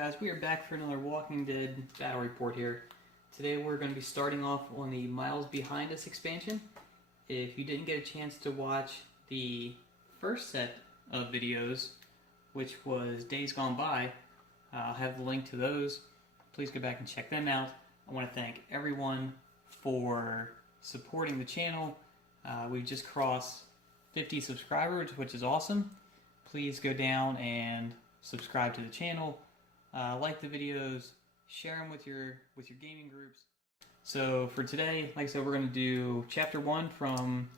Alright guys, we are back for another Walking Dead battle report here. Today we're going to be starting off on the Miles Behind Us expansion. If you didn't get a chance to watch the first set of videos, which was Days Gone By, I'll have the link to those. Please go back and check them out. I want to thank everyone for supporting the channel. We've just crossed 50 subscribers, which is awesome. Please go down and subscribe to the channel. Like the videos, share them with your gaming groups. So for today, like I said, we're going to do Chapter 1 from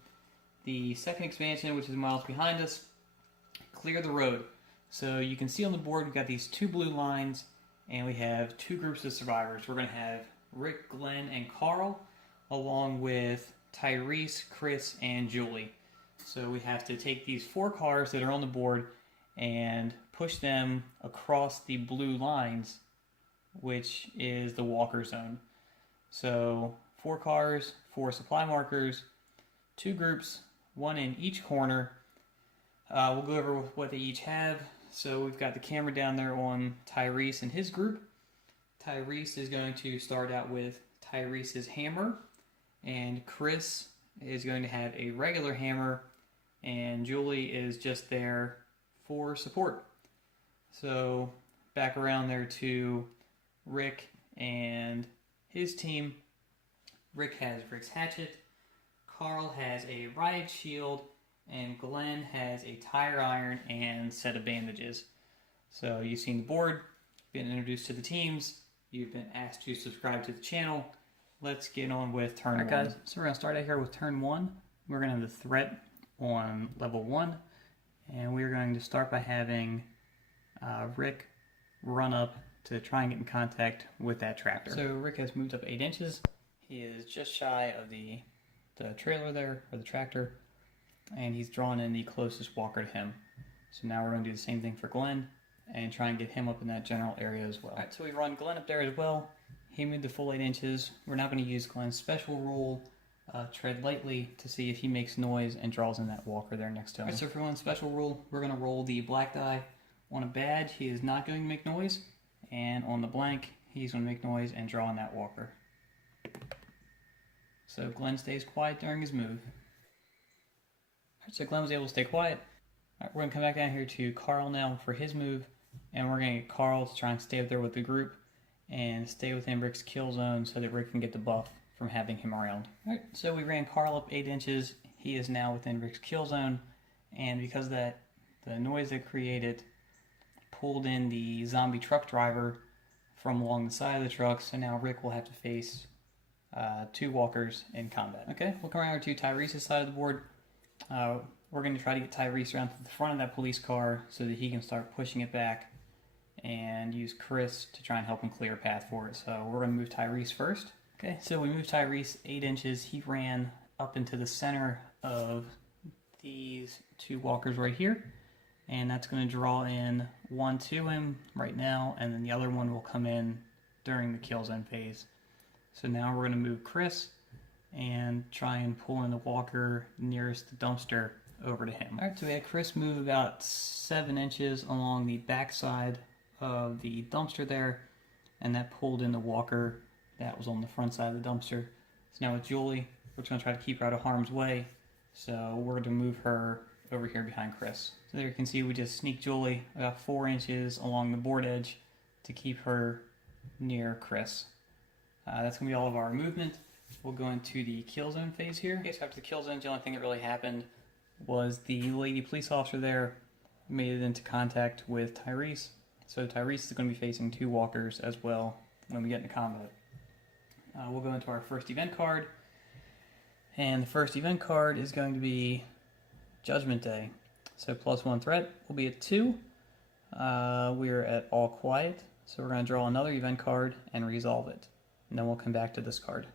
the second expansion, which is Miles Behind Us, Clear the Road. So you can see on the board we've got these two blue lines, and we have two groups of survivors. We're going to have Rick, Glen, and Carl, along with Tyrese, Chris, and Julie. So we have to take these four cars that are on the board and push them across the blue lines, which is the walker zone. So 4 cars, 4 supply markers, 2 groups, 1 in each corner. We'll go over what they each have. So we've got the camera down there on Tyrese and his group. Tyrese is going to start out with Tyrese's hammer, and Chris is going to have a regular hammer, and Julie is just there for support. So back around there to Rick and his team. Rick has Rick's hatchet, Carl has a riot shield, and Glen has a tire iron and set of bandages. So you've seen the board, been introduced to the teams, you've been asked to subscribe to the channel. Let's get on with turn 1. Alright guys, so we're going to start out here with turn 1. We're going to have the threat on level 1. And we're going to start by having Rick run up to try and get in contact with that tractor. So Rick has moved up 8 inches. He is just shy of the trailer there, or the tractor, and he's drawn in the closest walker to him. So now we're going to do the same thing for Glen and try and get him up in that general area as well. Alright, so we run Glen up there as well. He moved the full 8 inches. We're not going to use Glen's special rule, tread lightly, to see if he makes noise and draws in that walker there next to him. Alright, so for Glen's special rule, we're going to roll the black die. On a badge, he is not going to make noise, and on the blank, he's going to make noise and draw in that walker. So Glen stays quiet during his move. Alright, so Glen was able to stay quiet. Alright, we're going to come back down here to Carl now for his move, and we're going to get Carl to try and stay up there with the group and stay within Rick's kill zone so that Rick can get the buff from having him around. Alright, so we ran Carl up 8 inches. He is now within Rick's kill zone, and because of that, the noise that created pulled in the zombie truck driver from along the side of the truck, so now Rick will have to face 2 walkers in combat. Okay, we'll come around to Tyrese's side of the board. We're going to try to get Tyrese around to the front of that police car so that he can start pushing it back and use Chris to try and help him clear a path for it. So we're going to move Tyrese first. Okay, so we moved Tyrese 8 inches. He ran up into the center of these 2 walkers right here, and that's going to draw in 1 to him right now, and then the other one will come in during the kill zone phase. So now we're going to move Chris and try and pull in the walker nearest the dumpster over to him. Alright, so we had Chris move about 7 inches along the back side of the dumpster there, and that pulled in the walker that was on the front side of the dumpster. So now with Julie, we're just going to try to keep her out of harm's way, so we're going to move her over here behind Chris. So there you can see we just sneaked Julie about 4 inches along the board edge to keep her near Chris. That's going to be all of our movement. We'll go into the kill zone phase here. Okay, so after the kill zone, the only thing that really happened was the lady police officer there made it into contact with Tyrese. So Tyrese is going to be facing 2 walkers as well when we get into combat. We'll go into our first event card. And the first event card is going to be Judgment Day. So +1 threat will be at 2. We're at all quiet. So we're going to draw another event card and resolve it. And then we'll come back to this card.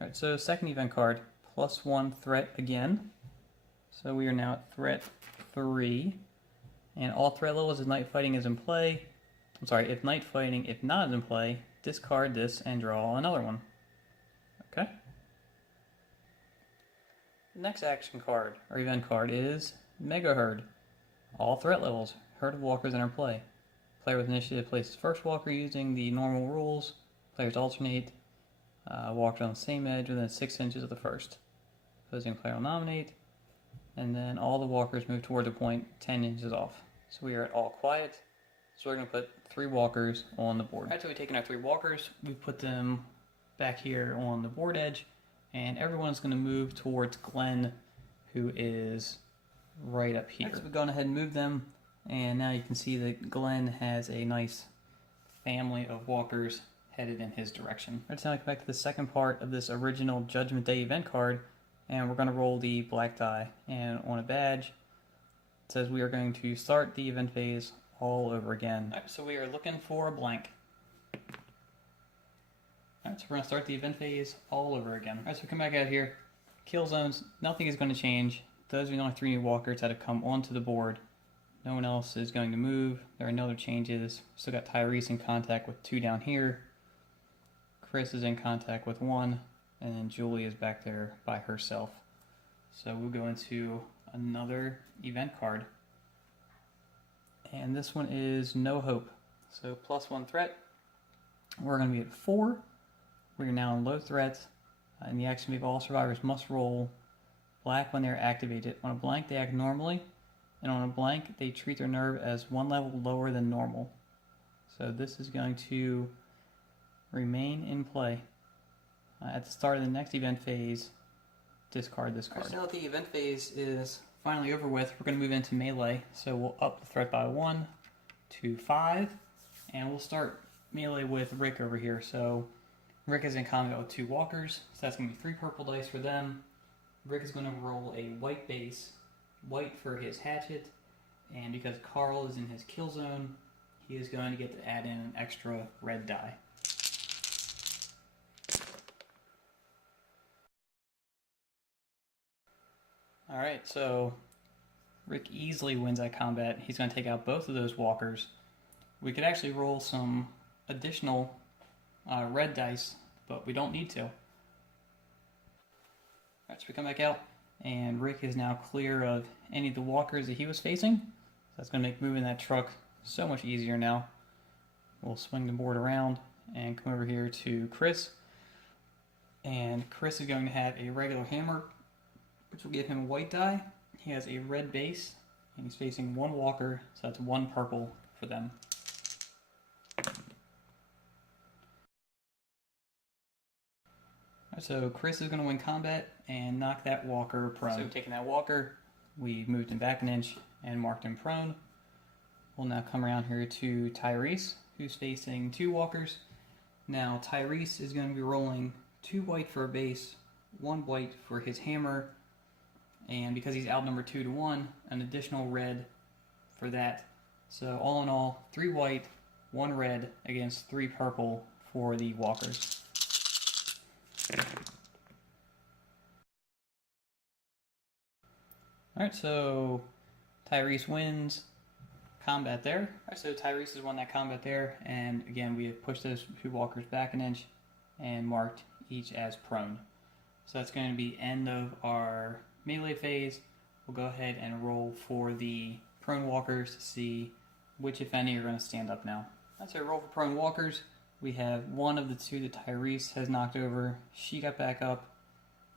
Alright, so second event card, +1 threat again. So we are now at threat 3. And all threat levels if night fighting is in play. If night fighting, if not in play, discard this and draw another one. Okay? The next action card, or event card, is Mega Herd. All threat levels. Herd of walkers enter play. Player with initiative places first walker using the normal rules. Players alternate. Walkers on the same edge within 6 inches of the first. Opposing player will nominate. And then all the walkers move toward the point 10 inches off. So we are at all quiet. So we're going to put 3 walkers on the board. Alright, so we've taken our 3 walkers. We put them back here on the board edge. And everyone's going to move towards Glen, who is right up here. Right, so we've gone ahead and moved them. And now you can see that Glen has a nice family of walkers headed in his direction. Alright, so now I come back to the second part of this original Judgment Day event card. And we're going to roll the black die. And on a badge, it says we are going to start the event phase all over again. Alright, so we are looking for a blank. Alright, so we're going to start the event phase all over again. Alright, so we come back out here. Kill zones, nothing is going to change. Those are the only 3 new walkers that have come onto the board. No one else is going to move. There are no other changes. Still got Tyrese in contact with 2 down here. Chris is in contact with 1. And then Julie is back there by herself. So we'll go into another event card. And this one is No Hope. So +1 threat. We're going to be at 4. We are now in low threat. In the action wave, all survivors must roll black when they are activated. On a blank, they act normally. And on a blank, they treat their nerve as 1 level lower than normal. So this is going to remain in play. At the start of the next event phase, discard this card. Right, so now that the event phase is finally over with, we're going to move into melee. So we'll up the threat by 1 to 5, and we'll start melee with Rick over here. So Rick is in combat with 2 walkers, so that's going to be 3 purple dice for them. Rick is going to roll a white base, white for his hatchet, and because Carl is in his kill zone, he is going to get to add in an extra red die. Alright, so Rick easily wins that combat. He's going to take out both of those walkers. We could actually roll some additional red dice, but we don't need to. Alright, so we come back out, and Rick is now clear of any of the walkers that he was facing. So that's going to make moving that truck so much easier now. We'll swing the board around and come over here to Chris. And Chris is going to have a regular hammer, which will give him a white die. He has a red base, and he's facing 1 walker, so that's 1 purple for them. Right, so Chris is going to win combat and knock that walker prone. So taking that walker, we moved him back 1 inch and marked him prone. We'll now come around here to Tyrese, who's facing 2 walkers. Now Tyrese is going to be rolling 2 white for a base, 1 white for his hammer, and because he's outnumbered 2 to 1, an additional red for that. So all in all, 3 white, 1 red against 3 purple for the walkers. Alright, so Tyrese wins combat there. Alright, so Tyrese has won that combat there, and again we have pushed those 2 walkers back 1 inch and marked each as prone. So that's going to be end of our melee phase. We'll go ahead and roll for the prone walkers to see which, if any, are going to stand up now. That's our roll for prone walkers. We have 1 of the 2 that Tyrese has knocked over. She got back up.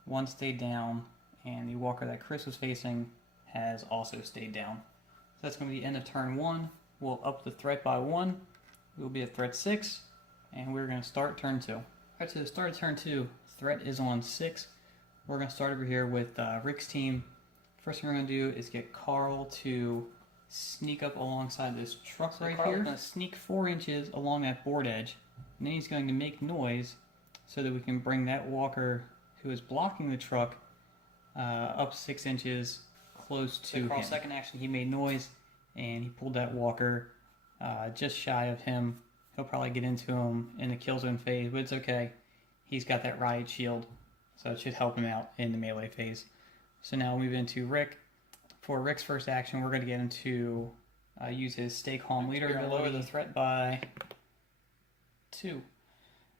1 stayed down, and the walker that Chris was facing has also stayed down. So that's going to be the end of turn 1. We'll up the threat by 1. We'll be at threat 6, and we're going to start turn 2. Alright, so to start turn 2, threat is on 6. We're going to start over here with Rick's team. First thing we're going to do is get Carl to sneak up alongside this truck right here. Carl's going to sneak 4 inches along that board edge, and then he's going to make noise so that we can bring that walker who is blocking the truck up 6 inches close to him. Carl's second action, he made noise, and he pulled that walker just shy of him. He'll probably get into him in the kill zone phase, but it's okay. He's got that riot shield, so it should help him out in the melee phase. So now we'll move into Rick. For Rick's first action, we're going to get him to use his Stay Calm Leader. We're going to lower the threat by 2.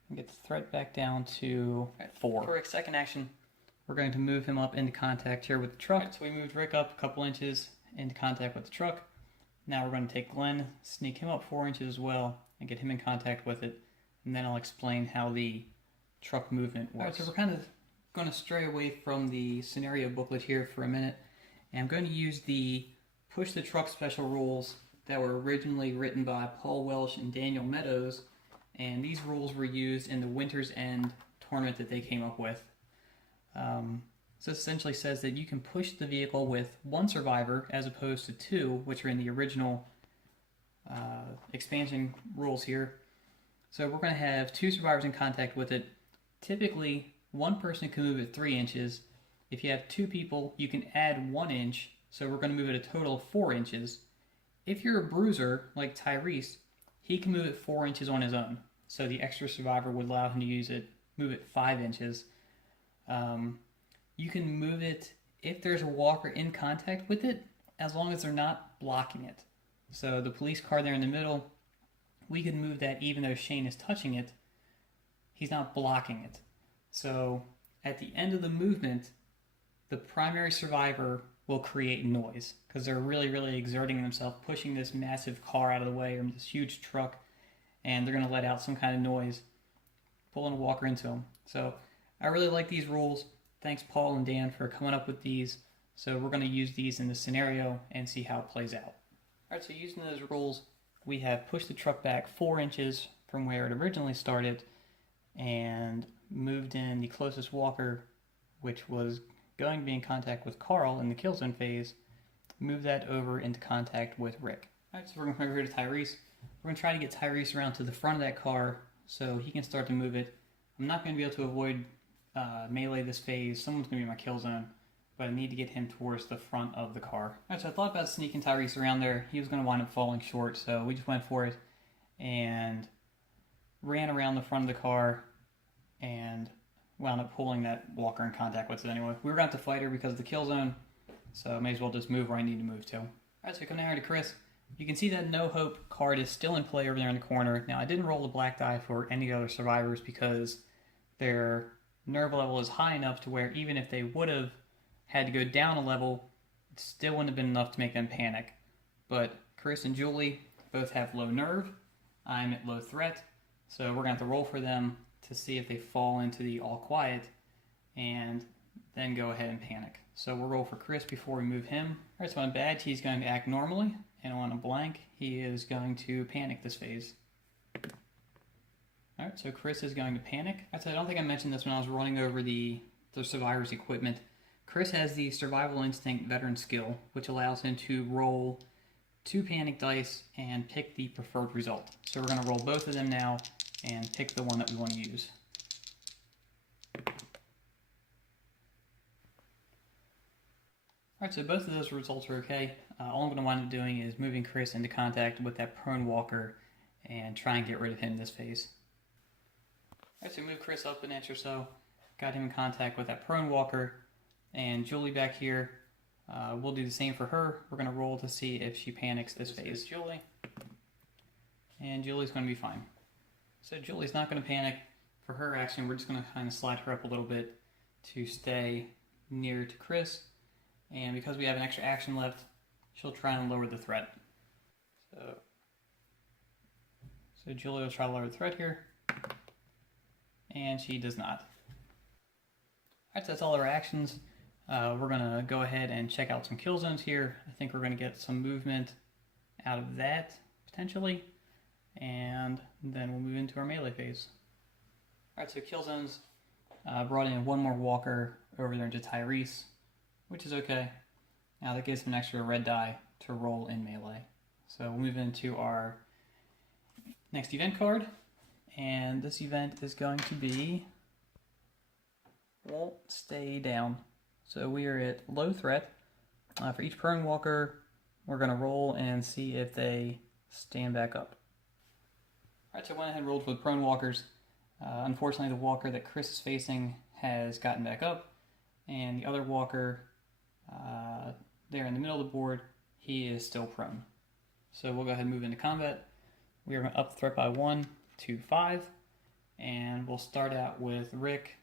And get the threat back down to 4. For Rick's second action, we're going to move him up into contact here with the truck. Right, so we moved Rick up a couple inches into contact with the truck. Now we're going to take Glen, sneak him up 4 inches as well, and get him in contact with it. And then I'll explain how the truck movement works. Alright, so we're kind of going to stray away from the scenario booklet here for a minute. And I'm going to use the push the truck special rules that were originally written by Paul Welsh and Daniel Meadows. And these rules were used in the Winter's End tournament that they came up with. So this essentially says that you can push the vehicle with 1 survivor as opposed to 2, which are in the original expansion rules here. So we're going to have 2 survivors in contact with it. Typically, 1 person can move it 3 inches. If you have 2 people, you can add 1 inch, so we're going to move it a total of 4 inches. If you're a bruiser, like Tyrese, he can move it 4 inches on his own. So the extra survivor would allow him to move it 5 inches. You can move it if there's a walker in contact with it, as long as they're not blocking it. So the police car there in the middle, we can move that even though Shane is touching it. He's not blocking it. So at the end of the movement, the primary survivor will create noise because they're really, really exerting themselves, pushing this massive car out of the way or this huge truck, and they're going to let out some kind of noise, pulling a walker into them. So I really like these rules. Thanks Paul and Dan for coming up with these. So we're going to use these in the scenario and see how it plays out. Alright, so using those rules, we have pushed the truck back 4 inches from where it originally started and moved in the closest walker, which was going to be in contact with Carl in the kill zone phase, move that over into contact with Rick. Alright, so we're going to come over here to Tyrese. We're going to try to get Tyrese around to the front of that car so he can start to move it. I'm not going to be able to avoid melee this phase. Someone's going to be in my kill zone, but I need to get him towards the front of the car. Alright, so I thought about sneaking Tyrese around there. He was going to wind up falling short, so we just went for it and ran around the front of the car and wound up pulling that walker in contact with it anyway. We were going to have to fight her because of the kill zone, so I may as well just move where I need to move to. Alright, so come down here to Chris. You can see that No Hope card is still in play over there in the corner. Now, I didn't roll the black die for any other survivors because their nerve level is high enough to where even if they would have had to go down a level, it still wouldn't have been enough to make them panic. But Chris and Julie both have low nerve. I'm at low threat, so we're going to have to roll for them to see if they fall into the all quiet and then go ahead and panic. So we'll roll for Chris before we move him. Alright, so on badge, he's going to act normally, and on a blank, he is going to panic this phase. Alright, so Chris is going to panic. So I don't think I mentioned this when I was running over the survivor's equipment. Chris has the Survival Instinct Veteran skill, which allows him to roll 2 panic dice and pick the preferred result. So we're going to roll both of them now and pick the one that we want to use. Alright, so both of those results are okay. All I'm going to wind up doing is moving Chris into contact with that prone walker and try and get rid of him this phase. Alright, so move Chris up an inch or so, got him in contact with that prone walker, and Julie back here, we'll do the same for her. We're going to roll to see if she panics this phase. Julie, and Julie's going to be fine. So Julie's not going to panic. For her action, we're just going to kind of slide her up a little bit to stay near to Chris, and because we have an extra action left, she'll try and lower the threat. So Julie will try to lower the threat here. And she does not. Alright, so that's all our actions. We're going to go ahead and check out some kill zones here. I think we're going to get some movement out of that, potentially. And then we'll move into our melee phase. Alright, so kill zones. Brought in 1 more walker over there into Tyrese, which is okay. Now that gives him an extra red die to roll in melee. So we'll move into our next event card. And this event is going to be won't stay down. So we are at low threat. For each prone walker, we're going to roll and see if they stand back up. Alright, so I went ahead and rolled for the prone walkers. Unfortunately, the walker that Chris is facing has gotten back up, and the other walker there in the middle of the board, he is still prone. So we'll go ahead and move into combat. We are going to up the threat by 1 to 5, and we'll start out with Rick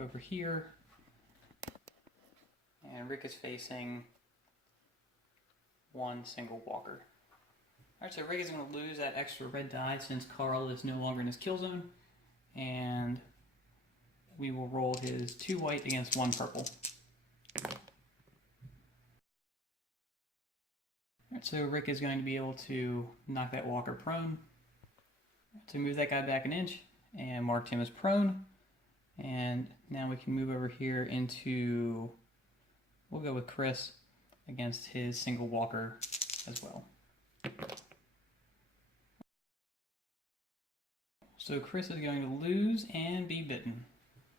over here, and Rick is facing one single walker. Alright, so Rick is going to lose that extra red die since Carl is no longer in his kill zone, and we will roll his 2 white against 1 purple. Alright, so Rick is going to be able to knock that walker prone. To move that guy back an inch and mark him as prone. And now we can move over here into, we'll go with Chris against his single walker as well. So Chris is going to lose and be bitten.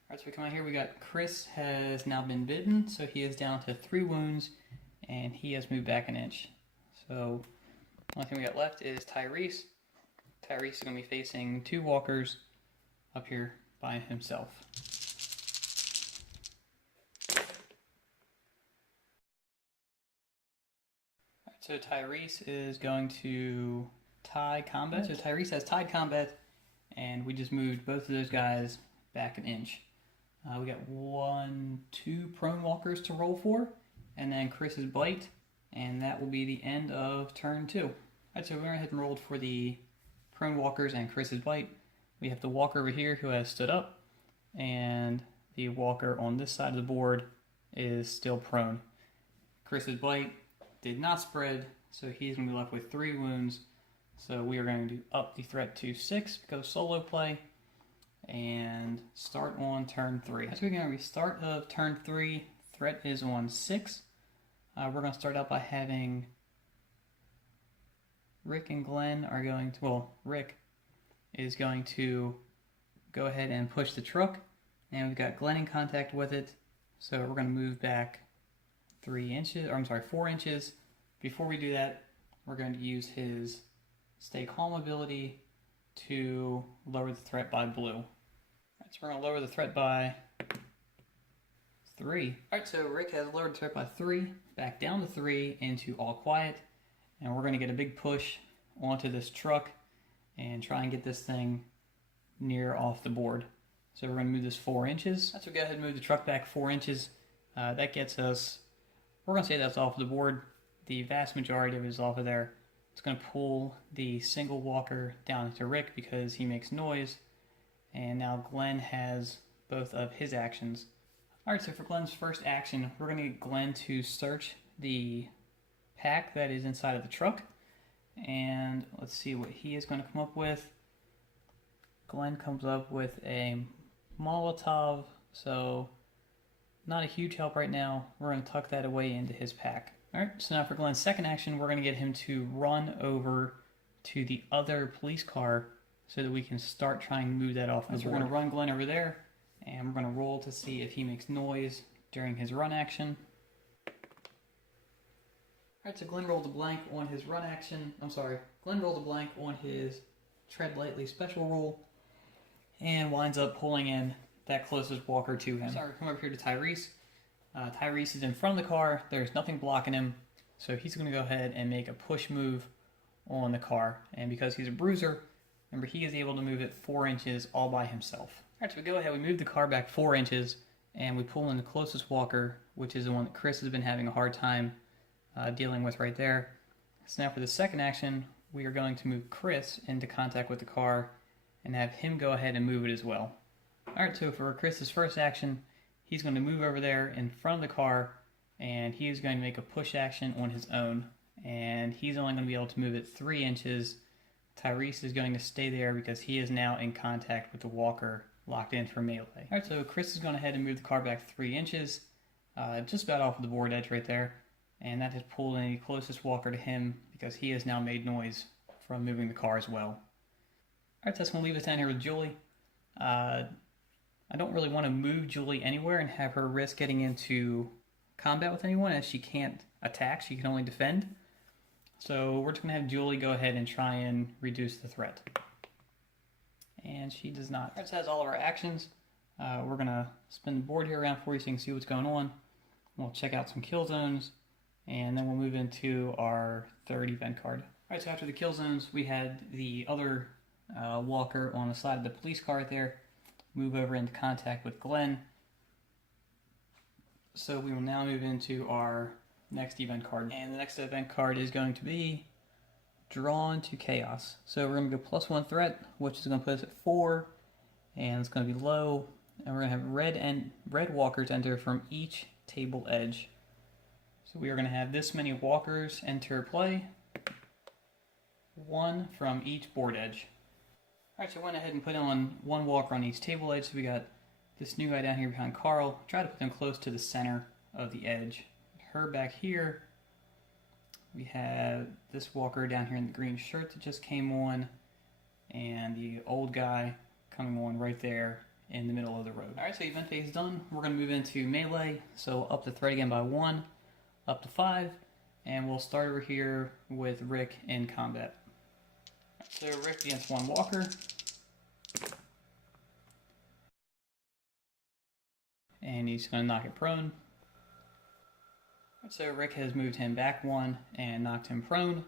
Alright, so we come out here, we got Chris has now been bitten, so he is down to 3 wounds and he has moved back an inch. So the only thing we got left is Tyrese. Tyrese is going to be facing 2 walkers up here by himself. Alright, so Tyrese is going to tie combat. So Tyrese has tied combat, and we just moved both of those guys back an inch. We got 2 prone walkers to roll for, and then Chris's bite, and that will be the end of turn 2. Alright, so we went ahead and rolled for the prone walkers and Chris's bite. We have the walker over here who has stood up, and the walker on this side of the board is still prone. Chris's bite did not spread, so he's going to be left with 3 wounds. So we are going to up the threat to 6 because of solo play, and start on turn 3. So we're going to restart of turn 3. Threat is on 6. We're going to start out by having Rick and Glenn are going to, well, Rick is going to go ahead and push the truck, and we've got Glenn in contact with it, so we're going to move back 4 inches. Before we do that, we're going to use his Stay Calm ability to lower the threat by blue. Alright, so we're going to lower the threat by 3. Alright, so Rick has lowered the threat by 3, back down to 3 into all quiet, and we're going to get a big push onto this truck and try and get this thing near off the board. So we're going to move this 4 inches. So go ahead and move the truck back 4 inches. That gets us, we're going to say that's off the board. The vast majority of it is off of there. It's going to pull the single walker down to Rick because he makes noise. And now Glenn has both of his actions. Alright, so for Glenn's first action, we're going to get Glenn to search the pack that is inside of the truck. And let's see what he is going to come up with. Glenn comes up with a Molotov, so not a huge help right now. We're going to tuck that away into his pack. Alright, so now for Glenn's second action, we're going to get him to run over to the other police car so that we can start trying to move that off the board. So we're going to run Glenn over there, and we're going to roll to see if he makes noise during his run action. Alright, so Glenn rolled a blank on his run action. Glenn rolled a blank on his tread lightly special roll and winds up pulling in that closest walker to him. Come over here to Tyrese. Tyrese is in front of the car. There's nothing blocking him, so he's going to go ahead and make a push move on the car. And because he's a bruiser, remember, he is able to move it 4 inches all by himself. Alright, so we go ahead, we move the car back 4 inches, and we pull in the closest walker, which is the one that Chris has been having a hard time dealing with right there. So now for the second action, we are going to move Chris into contact with the car and have him go ahead and move it as well. Alright, so for Chris's first action, he's going to move over there in front of the car, and he is going to make a push action on his own, and he's only going to be able to move it 3 inches. Tyrese is going to stay there because he is now in contact with the walker locked in for melee. Alright, so Chris is going ahead and move the car back 3 inches, just about off of the board edge right there, and that has pulled in the closest walker to him because he has now made noise from moving the car as well. Alright, so that's going to leave us down here with Julie. I don't really want to move Julie anywhere and have her risk getting into combat with anyone, as she can't attack, she can only defend. So we're just going to have Julie go ahead and try and reduce the threat. And she does not. Alright, so that's all of our actions. We're going to spin the board here around for you so you can see what's going on. We'll check out some kill zones, and then we'll move into our third event card. Alright, so after the kill zones, we had the other walker on the side of the police car right there move over into contact with Glenn. So we will now move into our next event card. And the next event card is going to be Drawn to Chaos. So we're going to go +1 threat, which is going to put us at 4, and it's going to be low. And we're going to have red walkers enter from each table edge. So we are going to have this many walkers enter play, 1 from each board edge. Alright, so I went ahead and put on 1 walker on each table edge. So we got this new guy down here behind Carl. Try to put them close to the center of the edge. Her back here. We have this walker down here in the green shirt that just came on, and the old guy coming on right there in the middle of the road. Alright, so event phase done. We're going to move into melee, so up the threat again by 1, up to 5, and we'll start over here with Rick in combat. So Rick against 1 walker. And he's going to knock it prone. So Rick has moved him back 1 and knocked him prone.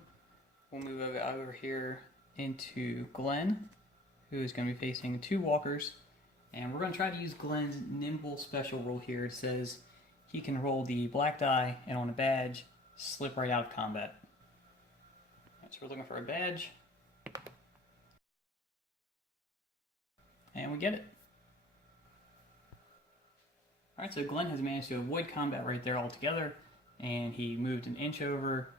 We'll move over here into Glen, who is going to be facing 2 walkers. And we're going to try to use Glen's nimble special rule here. It says he can roll the black die and on a badge, slip right out of combat. So we're looking for a badge. And we get it. Alright, so Glen has managed to avoid combat right there altogether, and he moved an inch over,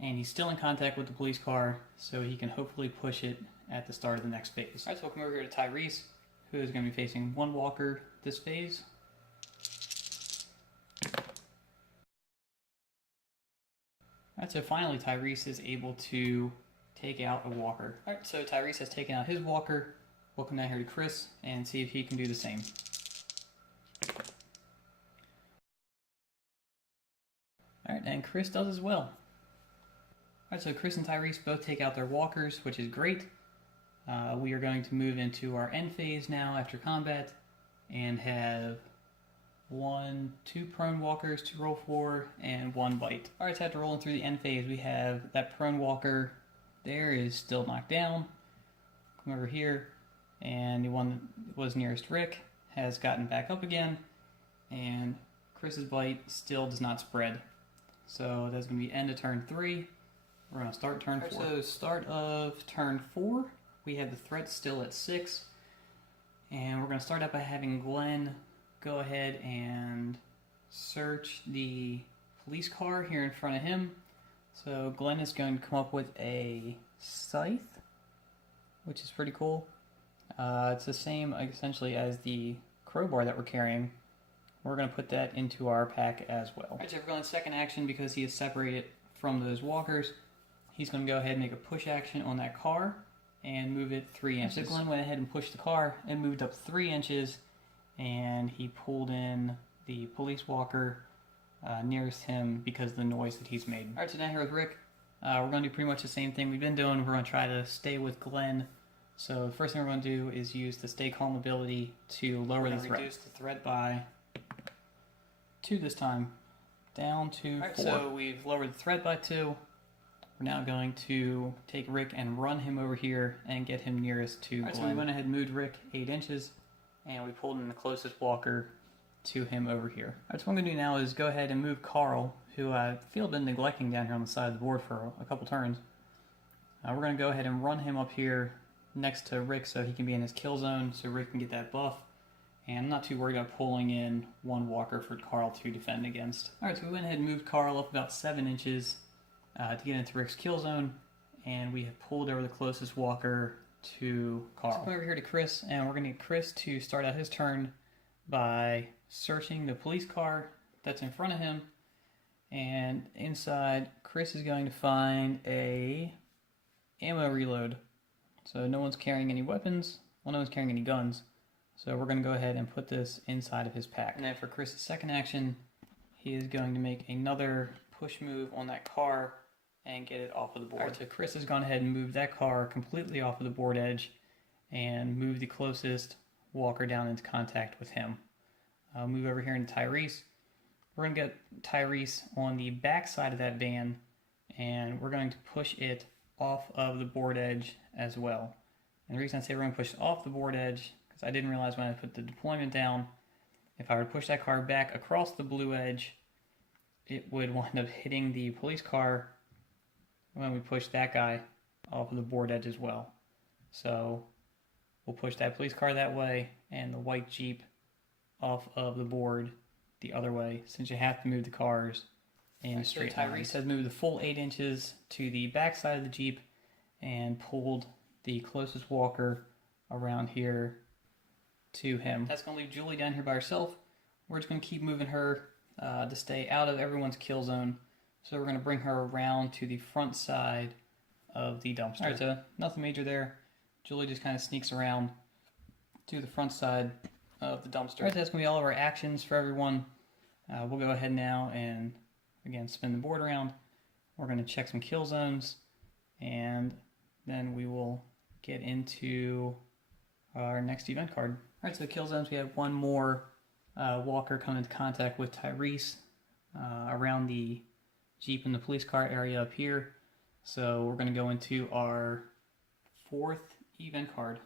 and he's still in contact with the police car, so he can hopefully push it at the start of the next phase. Alright, so we'll come over here to Tyrese, who is going to be facing 1 walker this phase. Alright, so finally Tyrese is able to take out a walker. Alright, so Tyrese has taken out his walker. We'll come down here to Chris and see if he can do the same. Alright, and Chris does as well. Alright, so Chris and Tyrese both take out their walkers, which is great. We are going to move into our end phase now after combat and have 2 prone walkers to roll for and 1 bite. Alright, so after rolling through the end phase, we have that prone walker there is still knocked down. Come over here, and the one that was nearest Rick has gotten back up again, and Chris's bite still does not spread. So that's going to be end of turn 3. We're going to start turn 4. So start of turn 4, we have the threat still at 6. And we're going to start out by having Glen go ahead and search the police car here in front of him. So Glen is going to come up with a scythe, which is pretty cool. It's the same essentially as the crowbar that we're carrying. We're going to put that into our pack as well. Alright, so for Glen's second action, because he is separated from those walkers, he's going to go ahead and make a push action on that car and move it 3 inches. So Glen went ahead and pushed the car and moved up 3 inches, and he pulled in the police walker nearest him because of the noise that he's made. Alright, so now here with Rick, we're going to do pretty much the same thing we've been doing. We're going to try to stay with Glen. So the first thing we're going to do is use the Stay Calm ability to lower the threat. Reduce the threat by 2 this time, down to 4. So we've lowered the threat by 2. We're now going to take Rick and run him over here and get him nearest to Glen. So we went ahead and moved Rick 8 inches, and we pulled in the closest walker to him over here. Alright, so what I'm going to do now is go ahead and move Carl, who I feel been neglecting down here on the side of the board for a couple turns. We're going to go ahead and run him up here next to Rick so he can be in his kill zone so Rick can get that buff. And I'm not too worried about pulling in 1 walker for Carl to defend against. Alright, so we went ahead and moved Carl up about 7 inches to get into Rick's kill zone, and we have pulled over the closest walker to Carl. So come over here to Chris, and we're going to get Chris to start out his turn by searching the police car that's in front of him, and inside Chris is going to find a ammo reload. So no one's carrying any weapons, well, no one's carrying any guns. So we're going to go ahead and put this inside of his pack. And then for Chris's second action, he is going to make another push move on that car and get it off of the board. Alright, so Chris has gone ahead and moved that car completely off of the board edge and moved the closest walker down into contact with him. I'll move over here into Tyrese. We're going to get Tyrese on the back side of that van, and we're going to push it off of the board edge as well. And the reason I say we're going to push it off the board edge, because I didn't realize when I put the deployment down, if I were to push that car back across the blue edge, it would wind up hitting the police car when we push that guy off of the board edge as well. So we'll push that police car that way and the white Jeep off of the board the other way, since you have to move the cars in straight lines. Tyrese has moved the full 8 inches to the back side of the Jeep and pulled the closest walker around here to him. That's going to leave Julie down here by herself. We're just going to keep moving her to stay out of everyone's kill zone. So we're going to bring her around to the front side of the dumpster. Alright, so nothing major there. Julie just kind of sneaks around to the front side of the dumpster. Alright, so that's going to be all of our actions for everyone. We'll go ahead now and, again, spin the board around. We're going to check some kill zones, and then we will get into our next event card. Alright, so the kill zones, we have one more walker come into contact with Tyrese around the Jeep and the police car area up here. So we're going to go into our 4th event card.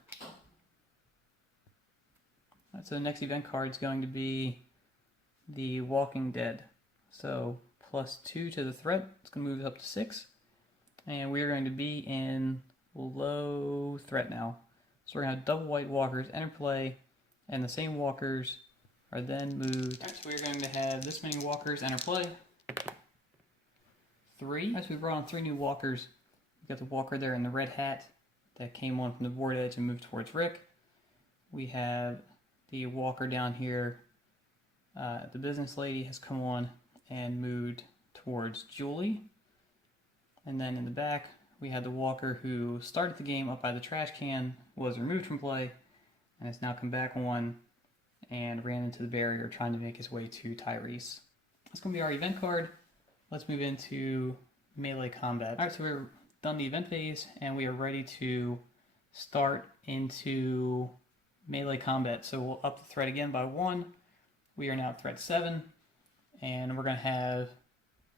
Alright, so the next event card is going to be the Walking Dead. So +2 to the threat. It's going to move it up to 6. And we're going to be in low threat now. So we're going to have double white walkers enter play, and the same walkers are then moved. Alright, so we're going to have this many walkers enter play. 3. As we brought on 3 new walkers. We've got the walker there in the red hat that came on from the board edge and moved towards Rick. We have the walker down here. The business lady has come on and moved towards Julie. And then in the back, we had the walker who started the game up by the trash can, was removed from play, and has now come back on and ran into the barrier trying to make his way to Tyrese. That's going to be our event card. Let's move into melee combat. Alright, so we're done the event phase, and we are ready to start into melee combat. So we'll up the threat again by 1. We are now at threat 7, and we're going to have,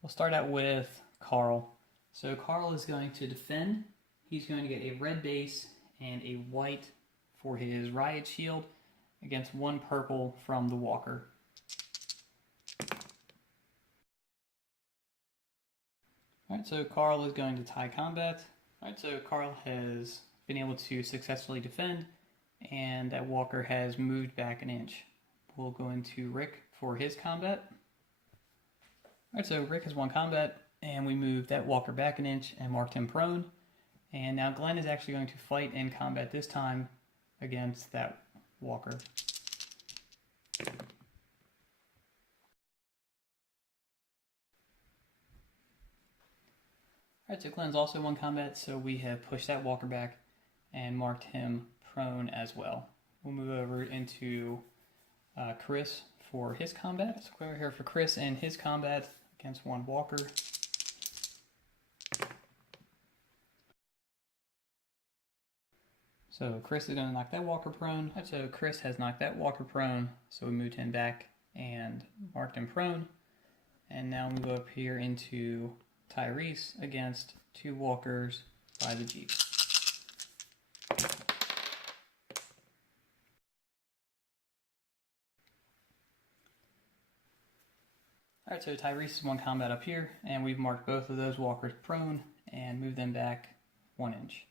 we'll start out with Carl. So Carl is going to defend. He's going to get a red base and a white for his riot shield against 1 purple from the walker. Alright, so Carl is going to tie combat. Alright, so Carl has been able to successfully defend, and that walker has moved back an inch. We'll go into Rick for his combat. Alright, so Rick has won combat, and we moved that walker back an inch and marked him prone. And now Glen is actually going to fight in combat this time against that walker. Alright, so Glen's also won combat, so we have pushed that walker back and marked him prone as well. We'll move over into Chris for his combat. So we're here for Chris and his combat against 1 walker. So Chris is going to knock that walker prone. So Chris has knocked that walker prone, so we moved him back and marked him prone. And now we go up here into Tyrese against 2 walkers by the Jeep. Alright, so Tyrese has won combat up here, and we've marked both of those walkers prone and moved them back 1 inch.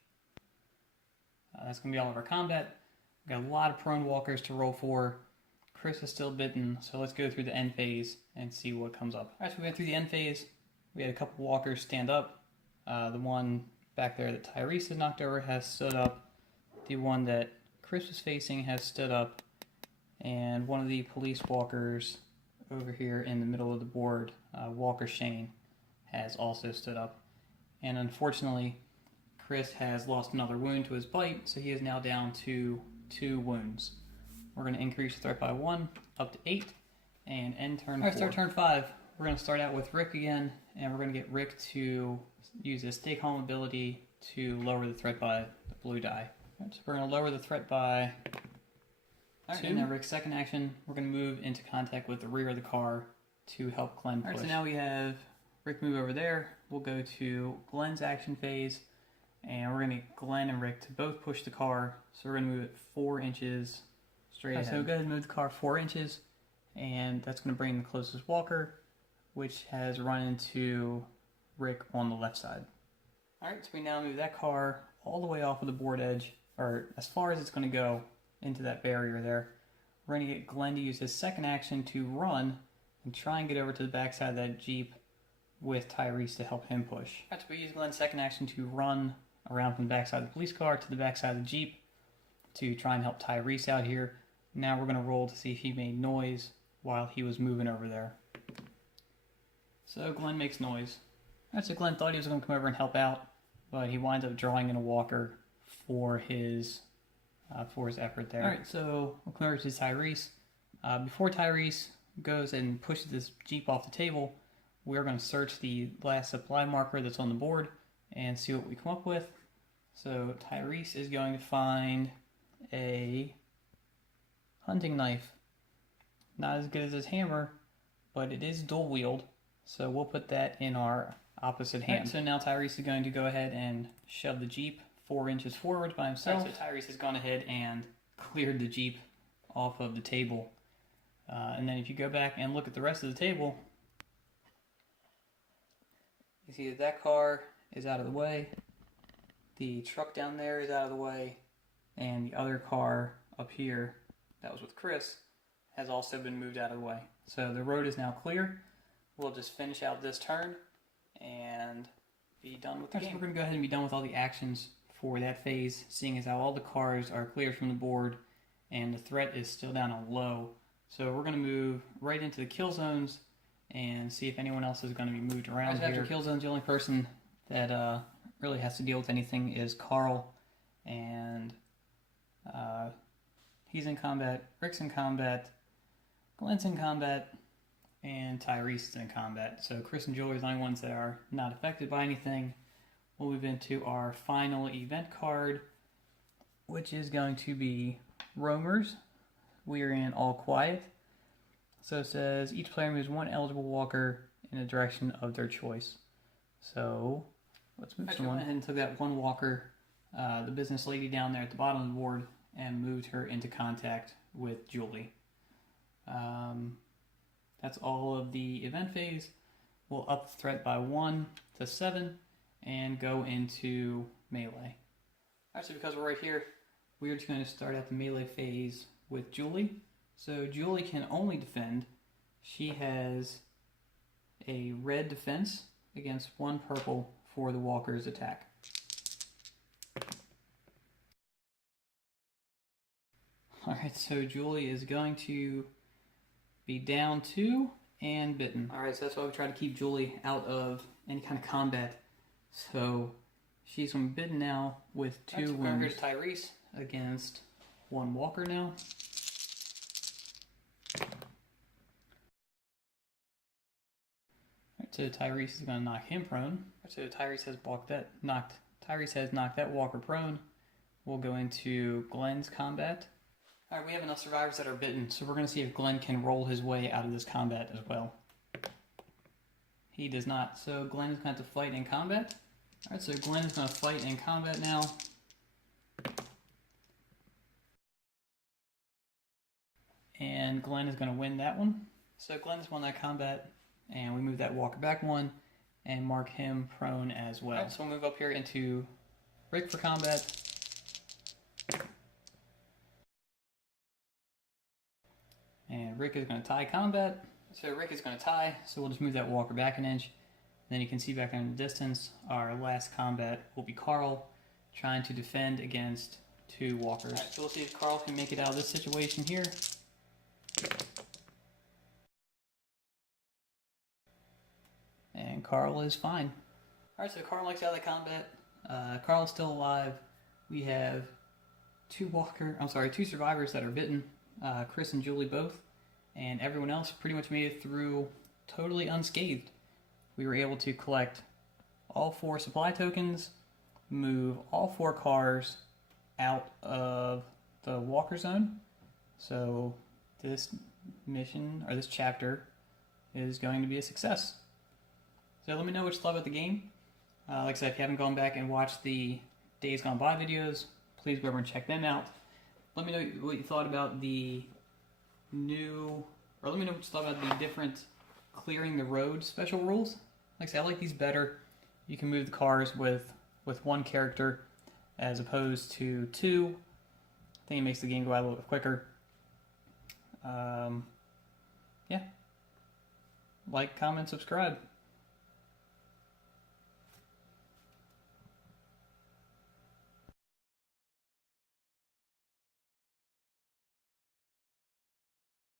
That's going to be all of our combat. We've got a lot of prone walkers to roll for. Chris is still bitten, so let's go through the end phase and see what comes up. Alright, so we went through the end phase. We had a couple walkers stand up. The one back there that Tyrese has knocked over has stood up. The one that Chris was facing has stood up. And one of the police walkers over here in the middle of the board, Walker Shane, has also stood up. And unfortunately, Chris has lost another wound to his bite, so he is now down to 2 wounds. We're going to increase the threat by 1, up to 8, and end turn 4. Alright, start turn 5. We're going to start out with Rick again, and we're going to get Rick to use his Stay Calm ability to lower the threat by the blue die. Right, so we're going to lower the threat by 2. And now Rick's second action, we're going to move into contact with the rear of the car to help Glen push. Alright, so now we have Rick move over there. We'll go to Glen's action phase, and we're going to get Glen and Rick to both push the car. So we're going to move it 4 inches straight ahead. So go ahead and move the car 4 inches, and that's going to bring the closest walker which has run into Rick on the left side. Alright, so we now move that car all the way off of the board edge, or as far as it's going to go into that barrier there. We're going to get Glen to use his second action to run and try and get over to the backside of that Jeep with Tyrese to help him push. Alright, so we use Glen's second action to run around from the backside of the police car to the backside of the Jeep to try and help Tyrese out here. Now we're going to roll to see if he made noise while he was moving over there. So Glen makes noise. Alright, so Glen thought he was going to come over and help out, but he winds up drawing in a walker for his effort there. Alright, so we'll come over to Tyrese. Before Tyrese goes and pushes this Jeep off the table, we're going to search the last supply marker that's on the board and see what we come up with. So Tyrese is going to find a hunting knife. Not as good as his hammer, but it is dual wield, so we'll put that in our opposite hand. Right, so now Tyrese is going to go ahead and shove the Jeep 4 inches forward by himself. Right, so Tyrese has gone ahead and cleared the Jeep off of the table. And then if you go back and look at the rest of the table, you see that that car is out of the way, the truck down there is out of the way, and the other car up here that was with Chris has also been moved out of the way. So the road is now clear. We'll just finish out this turn and be done with the game. So we're going to go ahead and be done with all the actions for that phase, seeing as how all the cars are cleared from the board and the threat is still down on low. So we're going to move right into the kill zones and see if anyone else is going to be moved around here. After kill zones, the only person that really has to deal with anything is Carl, and he's in combat, Rick's in combat, Glen's in combat, and Tyrese is in combat. So Chris and Julie are the only ones that are not affected by anything. We'll move into our final event card, which is going to be Roamers. We are in All Quiet. So it says each player moves one eligible walker in a direction of their choice. So let's move someone. I went ahead and took that one walker, the business lady down there at the bottom of the board, and moved her into contact with Julie. That's all of the event phase. We'll up the threat by 1 to 7 and go into melee. Alright, so because we're right here, we're just going to start out the melee phase with Julie. So Julie can only defend. She has a red defense against 1 purple for the walker's attack. Alright, so Julie is going to be down 2 and bitten. Alright, so that's why we try to keep Julie out of any kind of combat. So she's going to be bitten now with 2 wounds. We're to Tyrese against 1 walker now. Alright, so Tyrese is going to knock him prone. So Tyrese has knocked that walker prone. We'll go into Glen's combat. Alright, we have enough survivors that are bitten, so we're going to see if Glen can roll his way out of this combat as well. He does not, so Glen is going to have to fight in combat. Alright, so Glen is going to fight in combat now. And Glen is going to win that one. So Glen has won that combat, and we move that walker back 1 and mark him prone as well. Alright, so we'll move up here into Rick for combat. And Rick is going to tie combat. So Rick is going to tie, so we'll just move that walker back 1 inch. Then you can see back there in the distance, our last combat will be Carl trying to defend against 2 walkers. Alright, so we'll see if Carl can make it out of this situation here. And Carl is fine. Alright, so Carl makes it out of the combat. Carl's still alive. We have 2 survivors that are bitten. Chris and Julie both, and everyone else pretty much made it through totally unscathed. We were able to collect all 4 supply tokens, move all 4 cars out of the walker zone. So this mission, or this chapter, is going to be a success. So let me know what you thought about the game. Like I said, if you haven't gone back and watched the Days Gone By videos, please go over and check them out. Let me know what you thought about the different clearing the road special rules. Like I say, I like these better. You can move the cars with one character as opposed to two. I think it makes the game go out a little bit quicker. Yeah. Like, comment, subscribe.